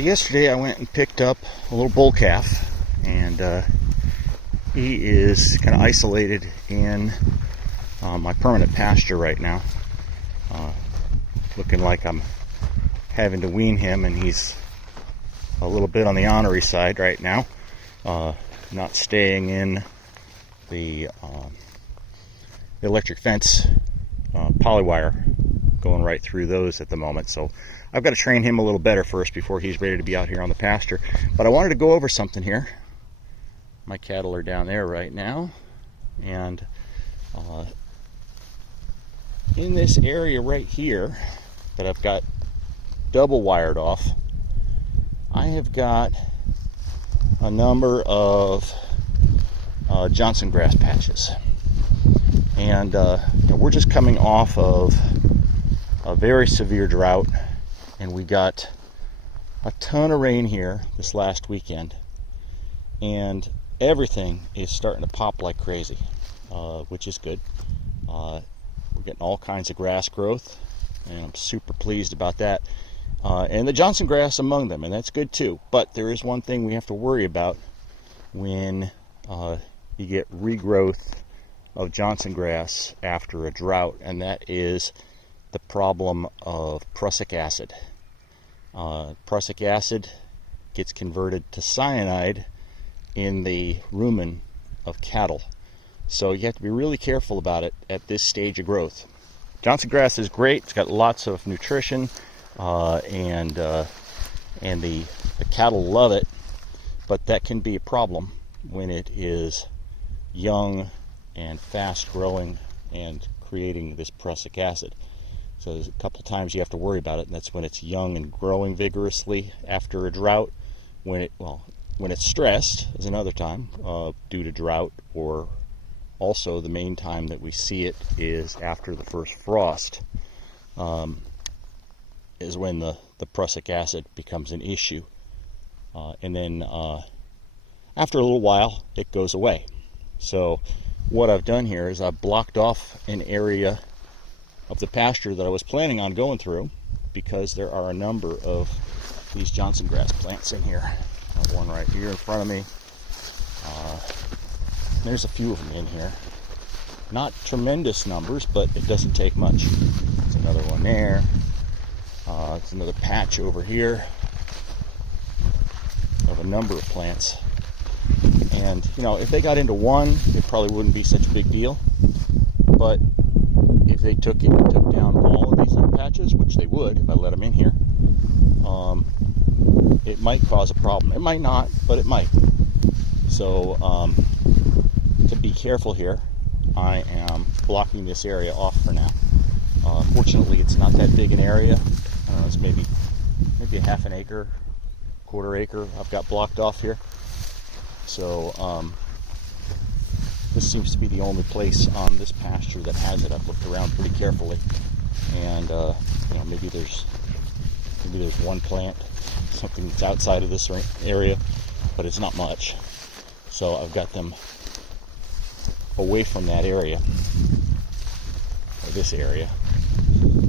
So yesterday I went and picked up a little bull calf, and he is kind of isolated in my permanent pasture right now. Looking like I'm having to wean him, and he's a little bit on the ornery side right now. Not staying in the electric fence, polywire, going right through those at the moment. So I've got to train him a little better first before he's ready to be out here on the pasture. But I wanted to go over something here. My cattle are down there right now, and in this area right here that I've got double wired off, I have got a number of Johnson grass patches, and we're just coming off of a very severe drought, and we got a ton of rain here this last weekend, and everything is starting to pop like crazy, which is good. We're getting all kinds of grass growth, and I'm super pleased about that. And the Johnson grass among them, and that's good too. But there is one thing we have to worry about when you get regrowth of Johnson grass after a drought, and that is the problem of prussic acid. Prussic acid gets converted to cyanide in the rumen of cattle. So you have to be really careful about it at this stage of growth. Johnson grass is great. It's got lots of nutrition, and the cattle love it, but that can be a problem when it is young and fast growing and creating this prussic acid. So there's a couple times you have to worry about it, and that's when it's young and growing vigorously after a drought. When it's stressed is another time due to drought, or also the main time that we see it is after the first frost, is when the prussic acid becomes an issue. And then after a little while, it goes away. So what I've done here is I've blocked off an area of the pasture that I was planning on going through, because there are a number of these Johnson grass plants in here. Got one right here in front of me. There's a few of them in here. Not tremendous numbers, but it doesn't take much. There's another one there. There's another patch over here of a number of plants. And, if they got into one, it probably wouldn't be such a big deal. But if they took down all of these little patches, which they would if I let them in here, it might cause a problem. It might not, but it might. So to be careful here, I am blocking this area off for now. Fortunately, it's not that big an area. I don't know, it's maybe a half an acre, quarter acre I've got blocked off here. So this seems to be the only place on this pasture that has it. I've looked around pretty carefully, and maybe there's one plant, something that's outside of this area, but it's not much. So I've got them away from that area, or this area.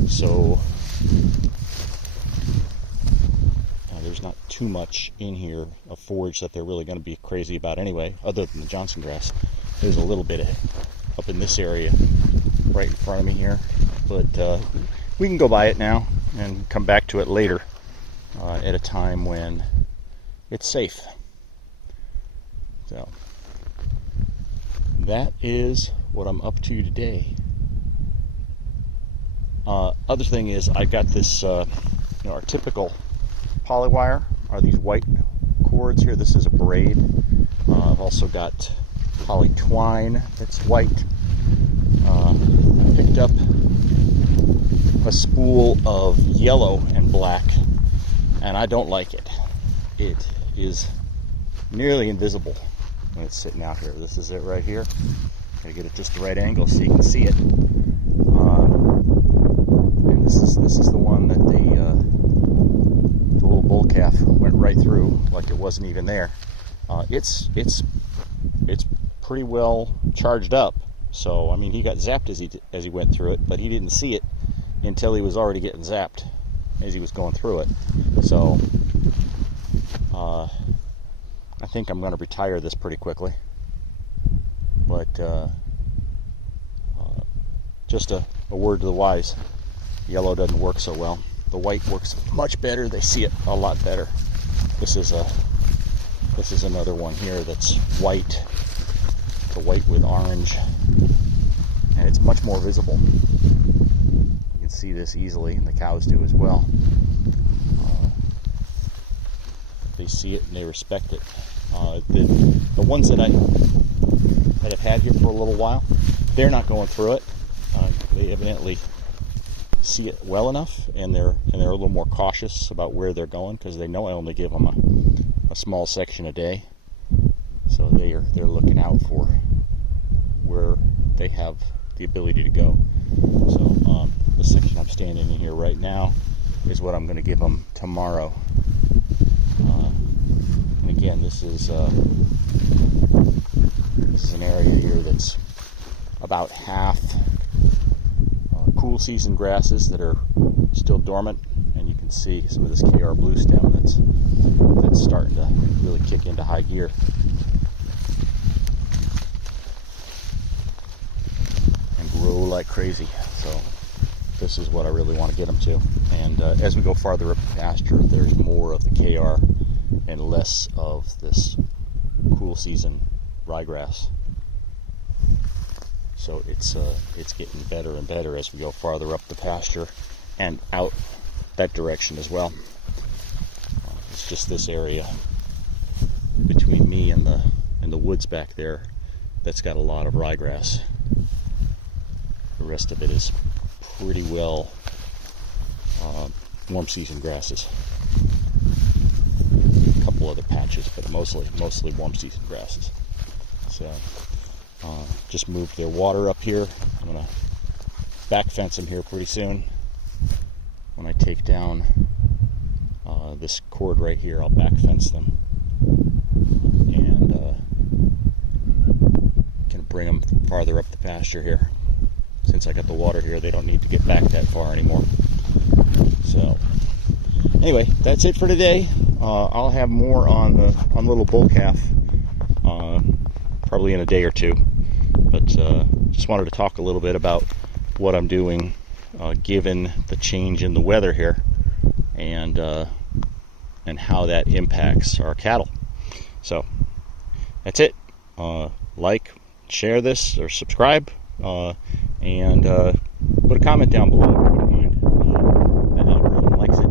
So there's not too much in here of forage that they're really going to be crazy about anyway, other than the Johnson grass. There's a little bit up in this area right in front of me here, but we can go by it now and come back to it later at a time when it's safe. So that is what I'm up to today. Other thing is, I got this, our typical polywire are these white cords here. This is a braid. I've also got poly twine that's white. I picked up a spool of yellow and black, and I don't like it. It is nearly invisible when it's sitting out here. This is it right here. Gotta get it just the right angle so you can see it. And this is the one that the little bull calf went right through, like it wasn't even there. It's pretty well charged up. So I mean, he got zapped as he went through it, but he didn't see it until he was already getting zapped as he was going through it. So I think I'm going to retire this pretty quickly. But just a word to the wise, yellow doesn't work so well. The white works much better. They see it a lot better. This is another one here that's white. The white with orange, and it's much more visible. You can see this easily, and the cows do as well. They see it and they respect it. The ones that have had here for a little while, they're not going through it. They evidently see it well enough, and they're a little more cautious about where they're going, because they know I only give them a small section a day. So they're looking out for where they have the ability to go. So the section I'm standing in here right now is what I'm going to give them tomorrow. And again, this is an area here that's about half cool season grasses that are still dormant, and you can see some of this KR blue stem that's starting to really kick into high gear. Grow like crazy. So this is what I really want to get them to. And as we go farther up the pasture, there's more of the KR and less of this cool season ryegrass. So it's getting better and better as we go farther up the pasture and out that direction as well. It's just this area between me and the woods back there that's got a lot of ryegrass. The rest of it is pretty well warm season grasses. A couple other patches, but mostly warm season grasses. So just moved their water up here. I'm gonna back fence them here pretty soon. When I take down this cord right here, I'll back fence them and can bring them farther up the pasture here. Since I got the water here, they don't need to get back that far anymore. So anyway, that's it for today. I'll have more on the little bull calf probably in a day or two. But just wanted to talk a little bit about what I'm doing given the change in the weather here, and how that impacts our cattle. So that's it. Like, share this, or subscribe. And put a comment down below if you wouldn't mind. The algorithm likes it,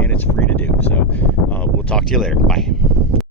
and it's free to do. So we'll talk to you later. Bye.